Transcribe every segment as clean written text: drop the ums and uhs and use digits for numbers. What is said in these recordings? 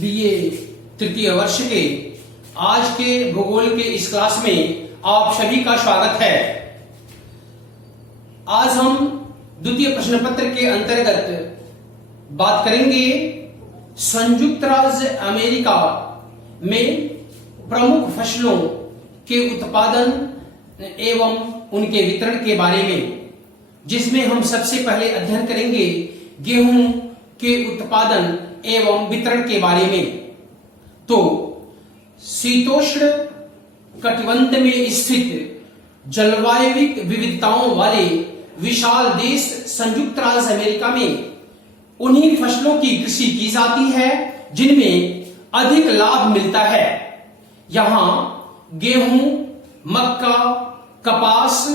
BA तृतीय वर्ष के आज के भूगोल के इस क्लास में आप सभी का स्वागत है। आज हम द्वितीय प्रश्न पत्र के अंतर्गत बात करेंगे संयुक्त राज्य अमेरिका में प्रमुख फसलों के उत्पादन एवं उनके वितरण के बारे में, जिसमें हम सबसे पहले अध्ययन करेंगे गेहूं के उत्पादन एवं वितरण के बारे में। तो शीतोष्ण कटिबंध में स्थित जलवायविक विविधताओं वाले विशाल देश संयुक्त राज्य अमेरिका में उन्हीं फसलों की कृषि की जाती है जिनमें अधिक लाभ मिलता है। यहां गेहूं, मक्का, कपास,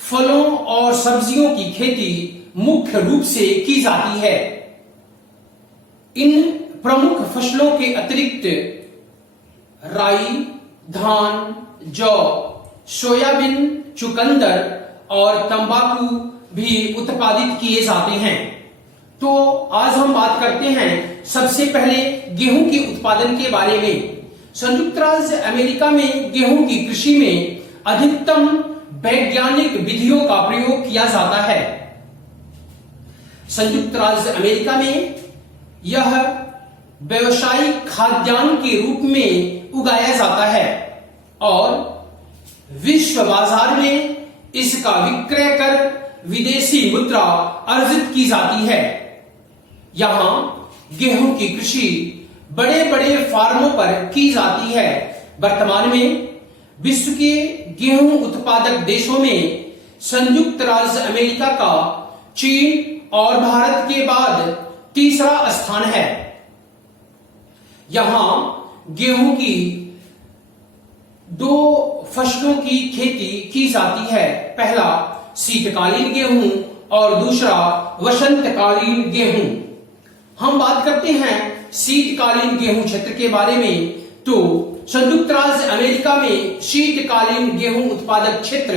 फलों और सब्जियों की खेती मुख्य रूप से की जाती है। इन प्रमुख फसलों के अतिरिक्त राई, धान, जौ, सोयाबीन, चुकंदर और तंबाकू भी उत्पादित किए जाते हैं। तो आज हम बात करते हैं सबसे पहले गेहूं के उत्पादन के बारे में। संयुक्त राज्य अमेरिका में गेहूं की कृषि में अधिकतम वैज्ञानिक विधियों का प्रयोग किया जाता है। संयुक्त राज्य अमेरिका में यह व्यावसायिक खाद्यान्न के रूप में उगाया जाता है और विश्व बाजार में इसका विक्रय कर विदेशी मुद्रा अर्जित की जाती है। यहां गेहूं की कृषि बड़े बड़े फार्मों पर की जाती है। वर्तमान में विश्व के गेहूं उत्पादक देशों में संयुक्त राज्य अमेरिका का चीन और भारत के बाद तीसरा स्थान है। यहां गेहूं की दो फसलों की खेती की जाती है। पहला शीतकालीन गेहूं और दूसरा वसंतकालीन गेहूं। हम बात करते हैं शीतकालीन गेहूं क्षेत्र के बारे में। तो संयुक्त राज्य अमेरिका में शीतकालीन गेहूं उत्पादक क्षेत्र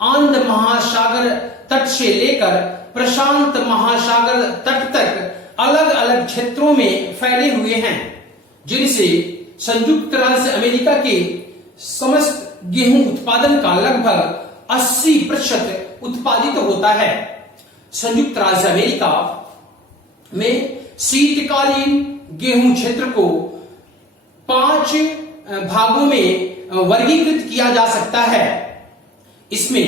आंध्र महासागर तट से लेकर प्रशांत महासागर तट तक अलग अलग क्षेत्रों में फैले हुए हैं, जिनसे संयुक्त राज्य अमेरिका के समस्त गेहूं उत्पादन का लगभग 80% उत्पादित होता है। संयुक्त राज्य अमेरिका में शीतकालीन गेहूं क्षेत्र को 5 भागों में वर्गीकृत किया जा सकता है। इसमें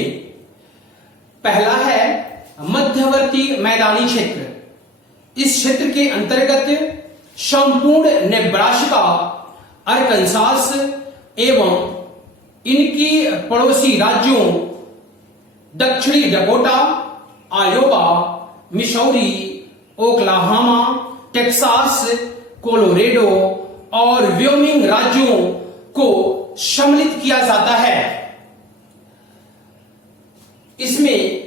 पहला है मध्यवर्ती मैदानी क्षेत्र। इस क्षेत्र के अंतर्गत संपूर्ण नेब्रास्का, अरकानसास एवं इनकी पड़ोसी राज्यों दक्षिणी Dakota, Iowa, Missouri, Oklahoma, Texas, Colorado और व्योमिंग राज्यों को सम्मिलित किया जाता है। इसमें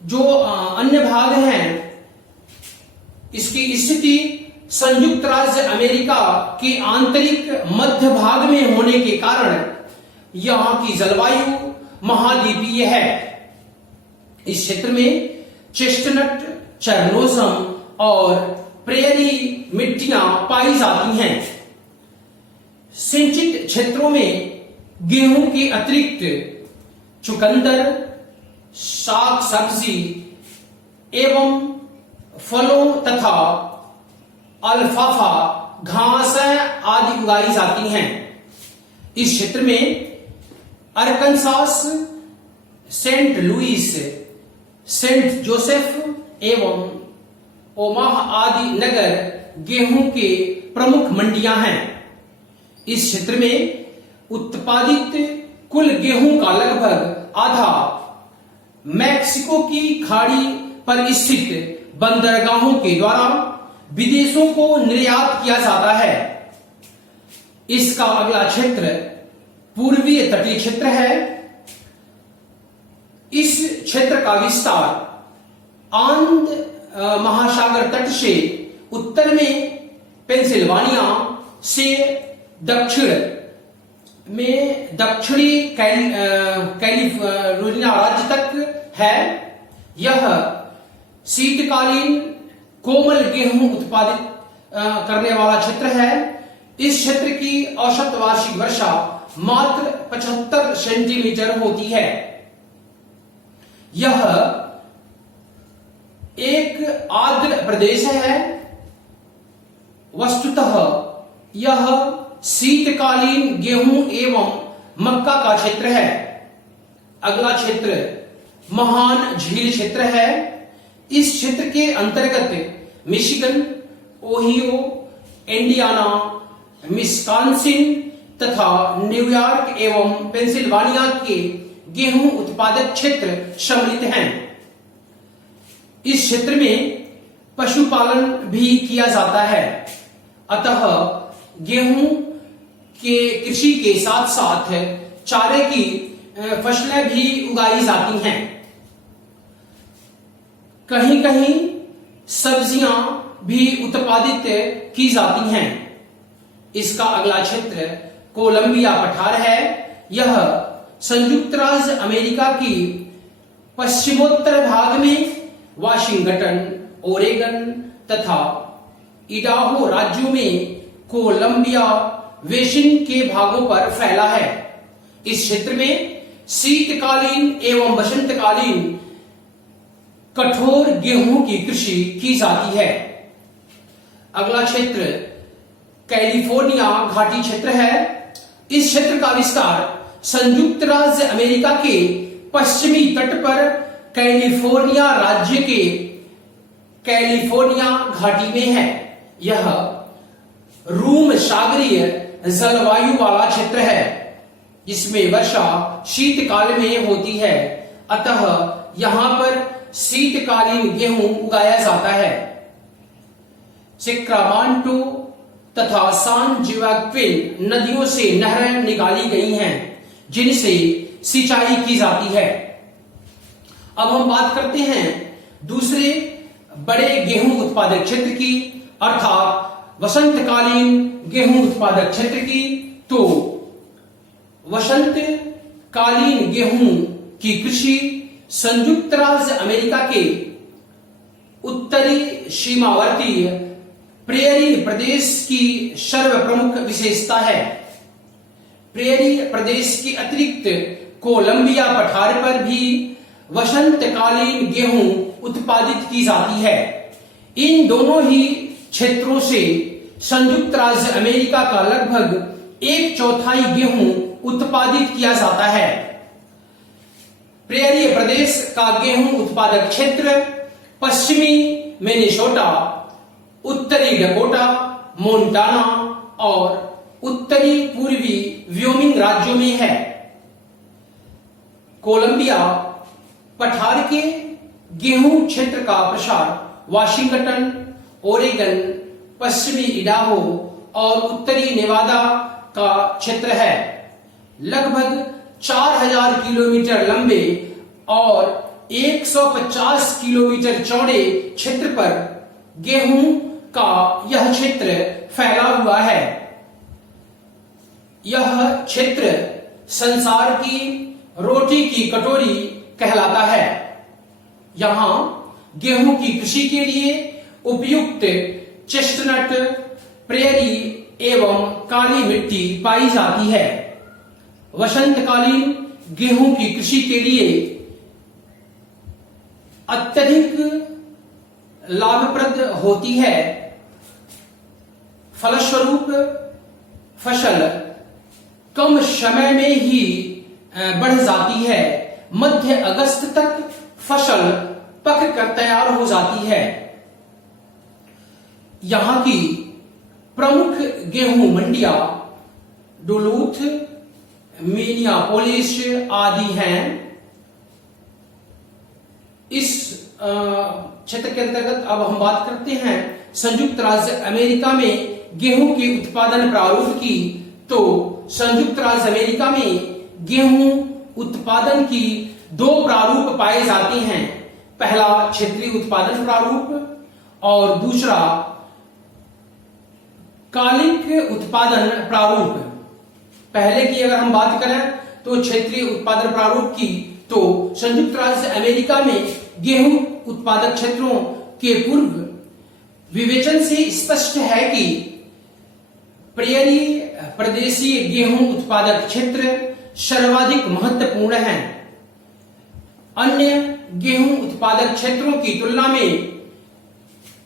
जो अन्य भाग हैं, इसकी स्थिति संयुक्त राज्य अमेरिका के आंतरिक मध्य भाग में होने के कारण यहां की जलवायु महाद्वीपीय है। इस क्षेत्र में चेस्टनट, चरनोसम और प्रेयरी मिट्टियां पाई जाती हैं। सिंचित क्षेत्रों में गेहूं के अतिरिक्त चुकंदर, साग सब्जी एवं फलों तथा अल्फाफा घास आदि उगाई जाती हैं। इस क्षेत्र में Arkansas, Saint Louis, Saint Joseph एवं ओमाहा आदि नगर गेहूं के प्रमुख मंडियां हैं। इस क्षेत्र में उत्पादित कुल गेहूं का लगभग आधा मैक्सिको की खाड़ी पर स्थित बंदरगाहों के द्वारा विदेशों को निर्यात किया जाता है। इसका अगला क्षेत्र पूर्वीय तटीय क्षेत्र है। इस क्षेत्र का विस्तार आंध्र महासागर तट से उत्तर में पेंसिल्वानिया से दक्षिण में दक्षिणी कैलिफोर्निया राज्य तक है। यह शीतकालीन कोमल गेहूं उत्पादित करने वाला क्षेत्र है। इस क्षेत्र की औसत वार्षिक वर्षा मात्र 75 सेंटीमीटर होती है। यह एक आर्द्र प्रदेश है। वस्तुतः यह शीतकालीन गेहूं एवं मक्का का क्षेत्र है। अगला क्षेत्र महान झील क्षेत्र है। इस क्षेत्र के अंतर्गत मिशिगन, ओहियो, इंडियाना, विस्कॉन्सिन तथा न्यूयॉर्क एवं पेंसिल्वानिया के गेहूं उत्पादक क्षेत्र सम्मिलित हैं। इस क्षेत्र में पशुपालन भी किया जाता है, अतः गेहूं के कृषि के साथ साथ चारे की फसलें भी उगाई जाती हैं। कहीं कहीं सब्जियां भी उत्पादित की जाती हैं। इसका अगला क्षेत्र कोलंबिया पठार है। यह संयुक्त राज्य अमेरिका की पश्चिमोत्तर भाग में वाशिंगटन, ओरेगन तथा इडाहो राज्यों में कोलंबिया बेसिन के भागों पर फैला है। इस क्षेत्र में शीतकालीन एवं वसंतकालीन कठोर गेहूं की कृषि की जाती है। अगला क्षेत्र कैलिफोर्निया घाटी क्षेत्र है। इस क्षेत्र का विस्तार संयुक्त राज्य अमेरिका के पश्चिमी तट पर कैलिफोर्निया राज्य के कैलिफोर्निया घाटी में है। यह रूम सागरीय जलवायु वाला क्षेत्र है, जिसमें वर्षा शीतकाल में होती है, अतः यहां पर शीतकालीन गेहूं उगाया जाता है। सेक्रामांटो तथा सान जिवाक्विन नदियों से नहरें निकाली गई हैं, जिनसे सिंचाई की जाती है। अब हम बात करते हैं दूसरे बड़े गेहूं उत्पादक क्षेत्र की, अर्थात वसंतकालीन गेहूं उत्पादक क्षेत्र की। तो वसंतकालीन गेहूं की कृषि संयुक्त राज्य अमेरिका के उत्तरी सीमावर्ती प्रेयरी प्रदेश की सर्वप्रमुख विशेषता है। प्रेयरी प्रदेश के अतिरिक्त कोलंबिया पठार पर भी वसंतकालीन गेहूं उत्पादित की जाती है। इन दोनों ही क्षेत्रों से संयुक्त राज्य अमेरिका का लगभग 1/4 गेहूं उत्पादित किया जाता है। प्रेयरी प्रदेश का गेहूं उत्पादक क्षेत्र पश्चिमी मिनेसोटा, उत्तरी डकोटा, मोंटाना और उत्तरी पूर्वी व्योमिंग राज्यों में है। कोलंबिया पठार के गेहूं क्षेत्र का प्रसार वाशिंगटन, ओरेगन, पश्चिमी इडाहो और उत्तरी नेवादा का क्षेत्र है। लगभग 4000 किलोमीटर लंबे और 150 किलोमीटर चौड़े क्षेत्र पर गेहूं का यह क्षेत्र फैला हुआ है। यह क्षेत्र संसार की रोटी की कटोरी कहलाता है। यहां गेहूं की कृषि के लिए उपयुक्त चेस्टनट, प्रेयरी एवं काली मिट्टी पाई जाती है। वसंतकालीन गेहूं की कृषि के लिए अत्यधिक लाभप्रद होती है। फलस्वरूप फसल कम समय में ही बढ़ जाती है। मध्य अगस्त तक फसल पक कर तैयार हो जाती है। यहां की प्रमुख गेहूं मंडियां डुलूथ, मिनियापोलिस आदि हैं। इस क्षेत्र के अंतर्गत अब हम बात करते हैं संयुक्त राज्य अमेरिका में गेहूं के उत्पादन प्रारूप की। तो संयुक्त राज्य अमेरिका में गेहूं उत्पादन की 2 प्रारूप पाए जाते हैं। पहला क्षेत्रीय उत्पादन प्रारूप और दूसरा कालिक उत्पादन प्रारूप। पहले की अगर हम बात करें तो क्षेत्रीय उत्पादन प्रारूप की, तो संयुक्त राज्य अमेरिका में गेहूं उत्पादक क्षेत्रों के पूर्व विवेचन से स्पष्ट है कि प्रेयरी प्रदेशीय गेहूं उत्पादक क्षेत्र सर्वाधिक महत्वपूर्ण है। अन्य गेहूं उत्पादक क्षेत्रों की तुलना में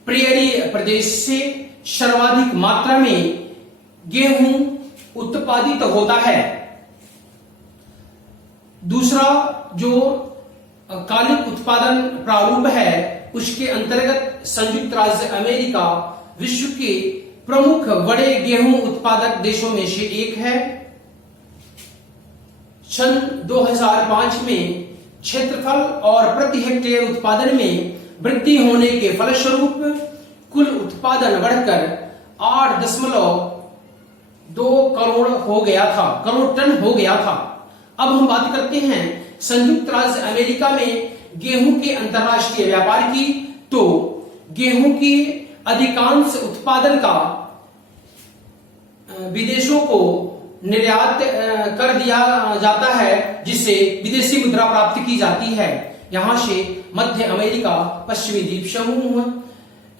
प्रेयरी प्रदेश से सर्वाधिक मात्रा में गेहूं उत्पादित होता है। दूसरा जो कालिक उत्पादन प्रारूप है, उसके अंतर्गत संयुक्त राज्य अमेरिका विश्व के प्रमुख बड़े गेहूं उत्पादक देशों में से एक है। सन 2005 में क्षेत्रफल और प्रति हेक्टेयर उत्पादन में वृद्धि होने के फलस्वरूप कुल उत्पादन बढ़कर 8.2 करोड़ टन हो गया था। अब हम बात करते हैं संयुक्त राज्य अमेरिका में गेहूं के अंतर्राष्ट्रीय व्यापार की। तो गेहूं के अधिकांश उत्पादन का विदेशों को निर्यात कर दिया जाता है, जिससे विदेशी मुद्रा प्राप्त की जाती है। यहां से मध्य अमेरिका, पश्चिमी द्वीप समूह,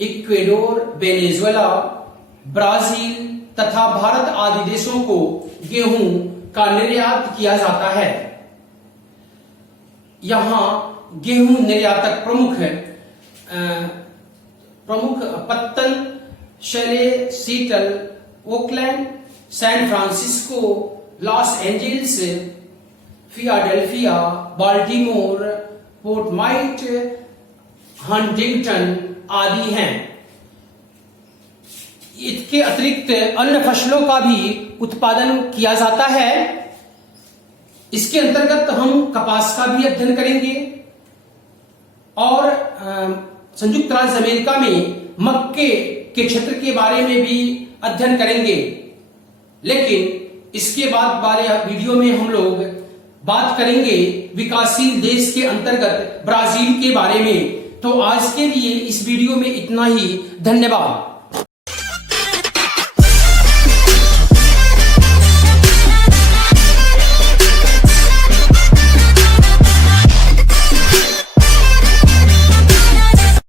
इक्वेडोर, वेनेजुएला, ब्राजील तथा भारत आदि देशों को गेहूं का निर्यात किया जाता है। यहां गेहूं निर्यातक प्रमुख पत्तन, शैले, Seattle, Oakland, San Francisco, Los Angeles, Philadelphia, Baltimore, पोर्ट माइट, हंटिंगटन आदि हैं। इसके अतिरिक्त अन्य फसलों का भी उत्पादन किया जाता है। इसके अंतर्गत हम कपास का भी अध्ययन करेंगे और संयुक्त राज्य अमेरिका में मक्के के क्षेत्र के बारे में भी अध्ययन करेंगे। लेकिन इसके बाद वाले वीडियो में हम लोग बात करेंगे विकासशील देश के अंतर्गत ब्राजील के बारे में। तो आज के लिए इस वीडियो में इतना ही। धन्यवाद।